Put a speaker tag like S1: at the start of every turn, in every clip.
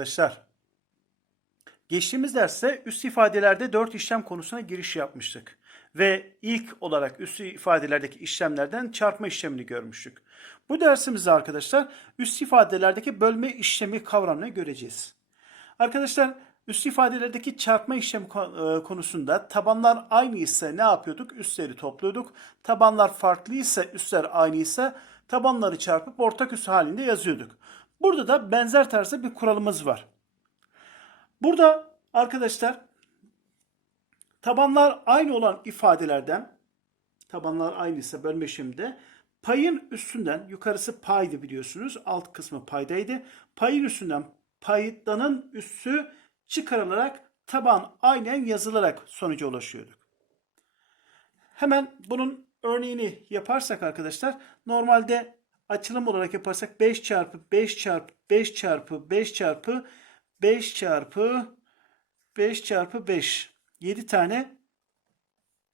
S1: arkadaşlar. Geçtiğimiz derste üst ifadelerde dört işlem konusuna giriş yapmıştık. Ve ilk olarak üst ifadelerdeki işlemlerden çarpma işlemini görmüştük. Bu dersimizde arkadaşlar üst ifadelerdeki bölme işlemi kavramını göreceğiz. Arkadaşlar üst ifadelerdeki çarpma işlemi e, konusunda tabanlar aynı ise ne yapıyorduk? Üstleri topluyorduk. Tabanlar farklı ise üstler aynı ise tabanları çarpıp ortak üs halinde yazıyorduk. Burada da benzer tarzda bir kuralımız var. Burada arkadaşlar tabanlar aynı olan ifadelerden tabanlar aynıysa bölme işleminde payın üstünden yukarısı paydı biliyorsunuz. Alt kısmı paydaydı. Payın üstünden paydanın üssü çıkarılarak taban aynen yazılarak sonuca ulaşıyorduk. Hemen bunun örneğini yaparsak arkadaşlar normalde açılım olarak yaparsak 5 çarpı 5 çarpı 5 çarpı 5 çarpı 5 çarpı 5 çarpı 5 7 tane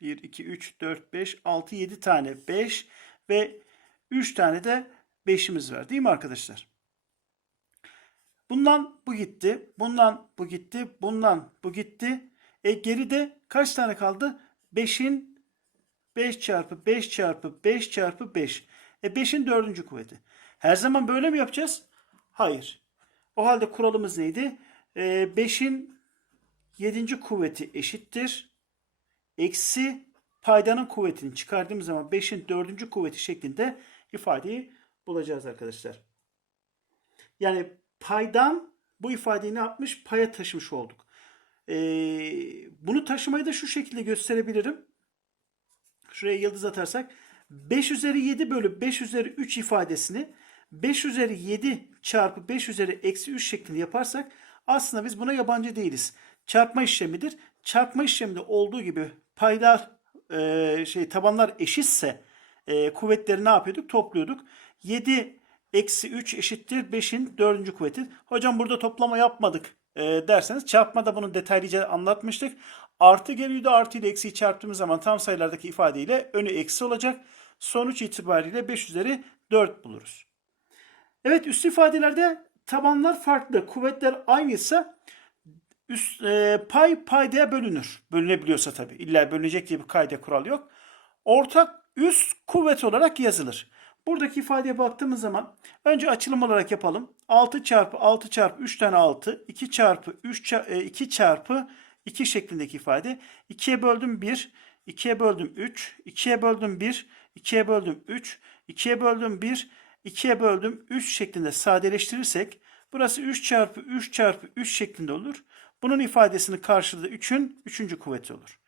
S1: 1 2 3 4 5 6 7 tane 5 ve 3 tane de 5'imiz var değil mi arkadaşlar? Bundan bu gitti. Bundan bu gitti. Bundan bu gitti. E geride kaç tane kaldı? 5'in 5 çarpı 5 çarpı 5 çarpı 5. E 5'in dördüncü kuvveti. Her zaman böyle mi yapacağız? Hayır. O halde kuralımız neydi? E, 5'in 7. kuvveti eşittir. Eksi paydanın kuvvetini çıkardığımız zaman 5'in 4. kuvveti şeklinde ifadeyi bulacağız arkadaşlar. Yani paydan bu ifadeyi ne yapmış? Paya taşımış olduk. Ee, bunu taşımayı da şu şekilde gösterebilirim. Şuraya yıldız atarsak 5 üzeri 7 bölü 5 üzeri 3 ifadesini 5 üzeri 7 çarpı 5 üzeri eksi 3 şeklinde yaparsak aslında biz buna yabancı değiliz. Çarpma işlemidir. Çarpma işleminde olduğu gibi paylar e, şey tabanlar eşitse e, kuvvetleri ne yapıyorduk? Topluyorduk. 7 eksi 3 eşittir 5'in 4. kuvveti. Hocam burada toplama yapmadık e, derseniz çarpmada bunu detaylıca anlatmıştık. Artı geliyordu artı ile eksiyi çarptığımız zaman tam sayılardaki ifadeyle önü eksi olacak. Sonuç itibariyle 5 üzeri 4 buluruz. Evet üst ifadelerde tabanlar farklı. Kuvvetler aynıysa üst, e, pay paydaya bölünür. Bölünebiliyorsa tabii. İlla bölünecek diye bir kayda kural yok. Ortak üst kuvvet olarak yazılır. Buradaki ifadeye baktığımız zaman önce açılım olarak yapalım. 6 çarpı 6 çarpı 3 tane 6. 2 çarpı 3 ça- e, 2 çarpı 2 şeklindeki ifade. 2'ye böldüm 1. 2'ye böldüm 3. 2'ye böldüm 1. 2'ye böldüm 3. 2'ye böldüm 1. 2'ye böldüm 3 şeklinde sadeleştirirsek burası 3 çarpı 3 çarpı 3 şeklinde olur. Bunun ifadesinin karşılığı 3'ün 3. kuvveti olur.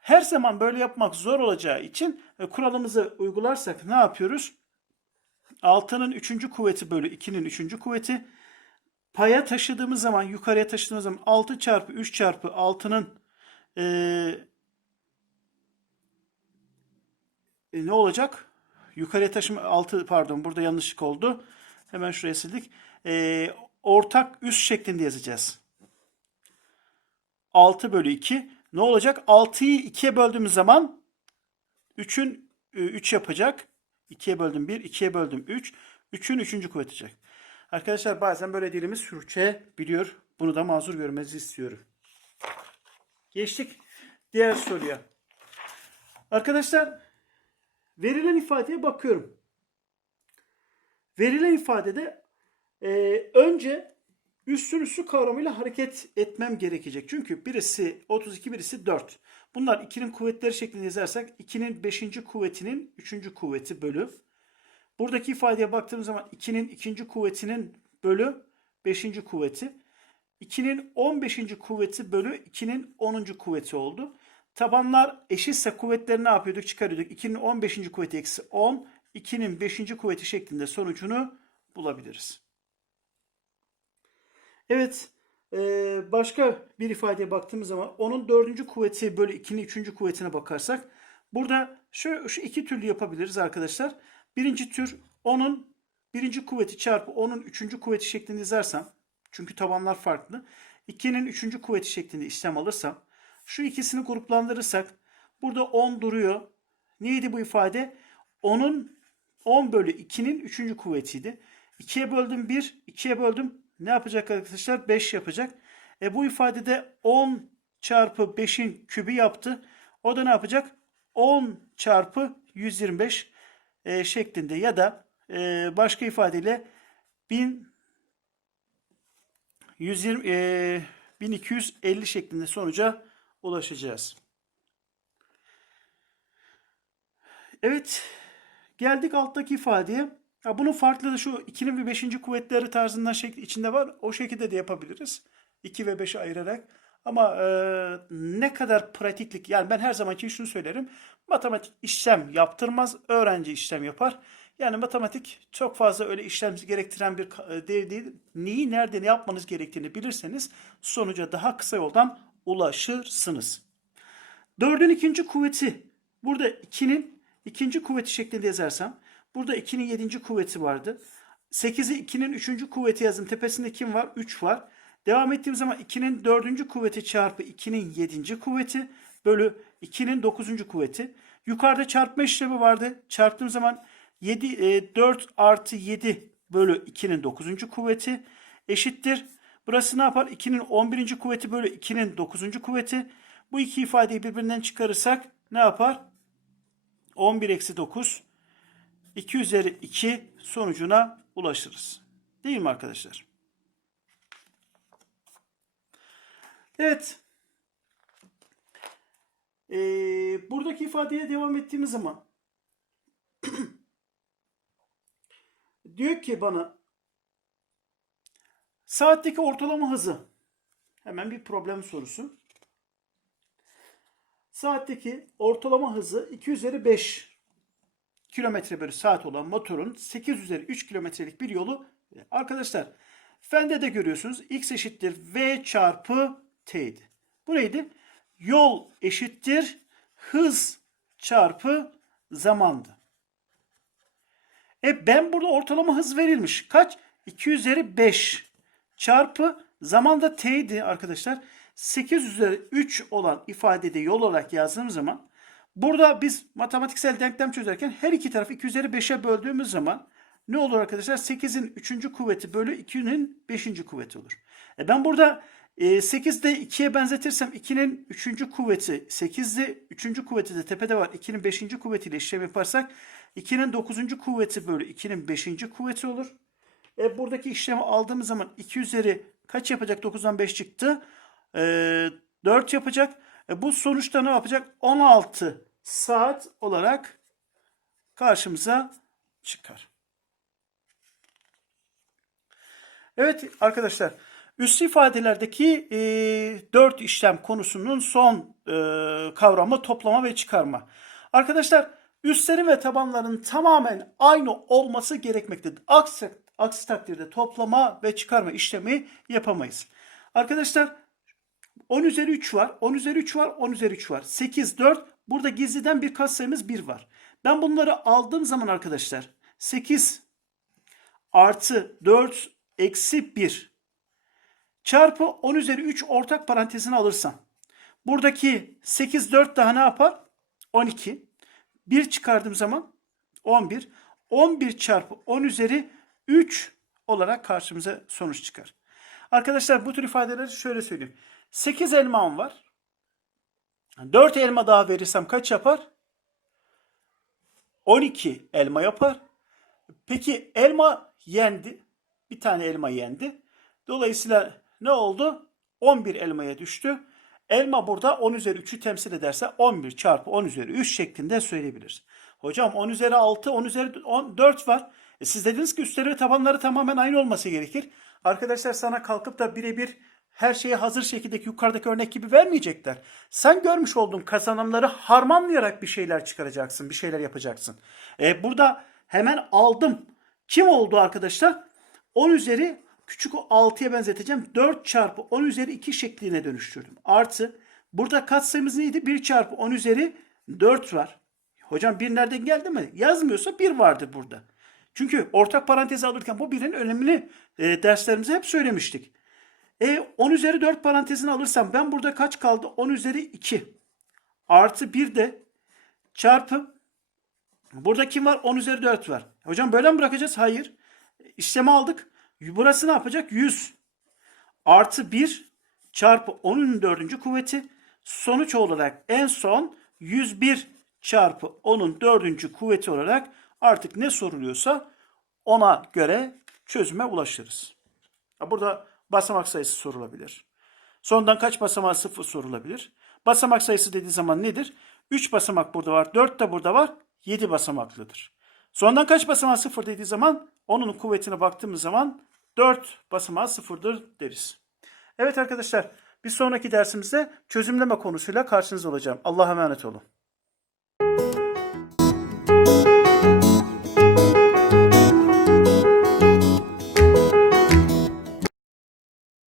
S1: Her zaman böyle yapmak zor olacağı için e, kuralımızı uygularsak ne yapıyoruz? 6'nın 3. kuvveti bölü 2'nin 3. kuvveti. Paya taşıdığımız zaman, yukarıya taşıdığımız zaman 6 çarpı 3 çarpı 6'nın e, e, ne olacak? Yukarıya taşıma 6 pardon burada yanlışlık oldu. Hemen şuraya sildik. E, ortak üst şeklinde yazacağız. 6 bölü 2 ne olacak? 6'yı 2'ye böldüğümüz zaman 3'ün 3 yapacak. 2'ye böldüm 1, 2'ye böldüm 3. 3'ün 3. kuvveti olacak. Arkadaşlar bazen böyle dilimiz sürçebiliyor. Bunu da mazur görmenizi istiyorum. Geçtik diğer soruya. Arkadaşlar verilen ifadeye bakıyorum. Verilen ifadede e, önce üstün üstü kavramıyla hareket etmem gerekecek. Çünkü birisi 32 birisi 4. Bunlar 2'nin kuvvetleri şeklinde yazarsak 2'nin 5. kuvvetinin 3. kuvveti bölü. Buradaki ifadeye baktığımız zaman 2'nin 2. kuvvetinin bölü 5. kuvveti. 2'nin 15. kuvveti bölü 2'nin 10. kuvveti oldu. Tabanlar eşitse kuvvetleri ne yapıyorduk? Çıkarıyorduk. 2'nin 15. kuvveti eksi 10. 2'nin 5. kuvveti şeklinde sonucunu bulabiliriz. Evet. eee, başka bir ifadeye baktığımız zaman onun dördüncü kuvveti bölü 2'nin üçüncü kuvvetine bakarsak burada şu, şu iki türlü yapabiliriz arkadaşlar. Birinci tür onun birinci kuvveti çarpı onun üçüncü kuvveti şeklinde yazarsam çünkü tabanlar farklı. 2'nin üçüncü kuvveti şeklinde işlem alırsam şu ikisini gruplandırırsak burada 10 duruyor. Neydi bu ifade? 10'un 10 bölü 2'nin üçüncü kuvvetiydi. 2'ye böldüm 1, 2'ye böldüm ne yapacak arkadaşlar? 5 yapacak. E bu ifadede 10 çarpı 5'in kübü yaptı. O da ne yapacak? 10 çarpı 125 e, şeklinde ya da e, başka ifadeyle 1000 120 e, 1250 şeklinde sonuca ulaşacağız. Evet. Geldik alttaki ifadeye. Ya bunun farklı şu 2'nin ve 5. kuvvetleri tarzından şekli içinde var. O şekilde de yapabiliriz. 2 ve 5'i ayırarak. Ama e, ne kadar pratiklik yani ben her zamanki şunu söylerim. Matematik işlem yaptırmaz. Öğrenci işlem yapar. Yani matematik çok fazla öyle işlem gerektiren bir ka- değil, değil. Neyi nerede ne yapmanız gerektiğini bilirseniz sonuca daha kısa yoldan ulaşırsınız. Dördün ikinci kuvveti. Burada 2'nin ikinci kuvveti şeklinde yazarsam. Burada 2'nin yedinci kuvveti vardı. 8'i 2'nin üçüncü kuvveti yazdım. Tepesinde kim var? 3 var. Devam ettiğim zaman 2'nin dördüncü kuvveti çarpı 2'nin yedinci kuvveti bölü 2'nin dokuzuncu kuvveti. Yukarıda çarpma işlemi vardı. Çarptığım zaman 7, e, 4 artı 7 bölü 2'nin dokuzuncu kuvveti eşittir. Burası ne yapar? 2'nin 11. kuvveti bölü 2'nin 9. kuvveti. Bu iki ifadeyi birbirinden çıkarırsak ne yapar? 11 eksi 9 2 üzeri 2 sonucuna ulaşırız. Değil mi arkadaşlar? Evet. Ee, buradaki ifadeye devam ettiğimiz zaman diyor ki bana saatteki ortalama hızı hemen bir problem sorusu. Saatteki ortalama hızı 2 üzeri 5 kilometre bölü saat olan motorun 8 üzeri 3 kilometrelik bir yolu arkadaşlar fende de görüyorsunuz x eşittir v çarpı t'ydi. Bu neydi? Yol eşittir hız çarpı zamandı. E ben burada ortalama hız verilmiş. Kaç? 2 üzeri 5 çarpı zamanda t'ydi arkadaşlar. 8 üzeri 3 olan ifadede yol olarak yazdığım zaman burada biz matematiksel denklem çözerken her iki tarafı 2 üzeri 5'e böldüğümüz zaman ne olur arkadaşlar? 8'in 3. kuvveti bölü 2'nin 5. kuvveti olur. E ben burada 8'de 2'ye benzetirsem 2'nin 3. kuvveti 8'de 3. kuvveti de tepede var. 2'nin 5. kuvvetiyle işlem yaparsak 2'nin 9. kuvveti bölü 2'nin 5. kuvveti olur. E, buradaki işlemi aldığımız zaman 2 üzeri kaç yapacak? 9'dan 5 çıktı. E, 4 yapacak. E, bu sonuçta ne yapacak? 16 saat olarak karşımıza çıkar. Evet arkadaşlar üst ifadelerdeki e, 4 işlem konusunun son e, kavramı toplama ve çıkarma. Arkadaşlar üstlerin ve tabanların tamamen aynı olması gerekmektedir. Aksi, aksi takdirde toplama ve çıkarma işlemi yapamayız. Arkadaşlar 10 üzeri 3 var, 10 üzeri 3 var, 10 üzeri 3 var. 8, 4. Burada gizliden bir katsayımız 1 var. Ben bunları aldığım zaman arkadaşlar 8 artı 4 eksi 1 çarpı 10 üzeri 3 ortak parantezini alırsam buradaki 8 4 daha ne yapar? 12. 1 çıkardığım zaman 11. 11 çarpı 10 üzeri 3 olarak karşımıza sonuç çıkar. Arkadaşlar bu tür ifadeleri şöyle söyleyeyim. 8 elmam var. 4 elma daha verirsem kaç yapar? 12 elma yapar. Peki elma yendi. Bir tane elma yendi. Dolayısıyla ne oldu? 11 elmaya düştü. Elma burada 10 üzeri 3'ü temsil ederse 11 çarpı 10 üzeri 3 şeklinde söyleyebiliriz. Hocam 10 üzeri 6, 10 üzeri 10, 4 var. E siz dediniz ki üstleri ve tabanları tamamen aynı olması gerekir. Arkadaşlar sana kalkıp da birebir her şeyi hazır şekildeki yukarıdaki örnek gibi vermeyecekler. Sen görmüş olduğun kazanımları harmanlayarak bir şeyler çıkaracaksın, bir şeyler yapacaksın. E, burada hemen aldım. Kim oldu arkadaşlar? 10 üzeri küçük o 6'ya benzeteceğim. 4 çarpı 10 üzeri 2 şekline dönüştürdüm. Artı burada katsayımız neydi? 1 çarpı 10 üzeri 4 var. Hocam 1 nereden geldi mi? Yazmıyorsa 1 vardır burada. Çünkü ortak parantezi alırken bu birin önemini e, derslerimizde hep söylemiştik. E 10 üzeri 4 parantezini alırsam ben burada kaç kaldı? 10 üzeri 2 artı 1 de çarpı burada kim var? 10 üzeri 4 var. Hocam böyle mi bırakacağız? Hayır. İşlemi aldık. Burası ne yapacak? 100 artı 1 çarpı 10'un dördüncü kuvveti. Sonuç olarak en son 101 çarpı 10'un dördüncü kuvveti olarak artık ne soruluyorsa ona göre çözüme ulaşırız. Burada basamak sayısı sorulabilir. Sondan kaç basamağı sıfır sorulabilir. Basamak sayısı dediği zaman nedir? 3 basamak burada var, 4 de burada var, 7 basamaklıdır. Sondan kaç basamağı sıfır dediği zaman onun kuvvetine baktığımız zaman 4 basamağı sıfırdır deriz. Evet arkadaşlar bir sonraki dersimizde çözümleme konusuyla karşınızda olacağım. Allah'a emanet olun.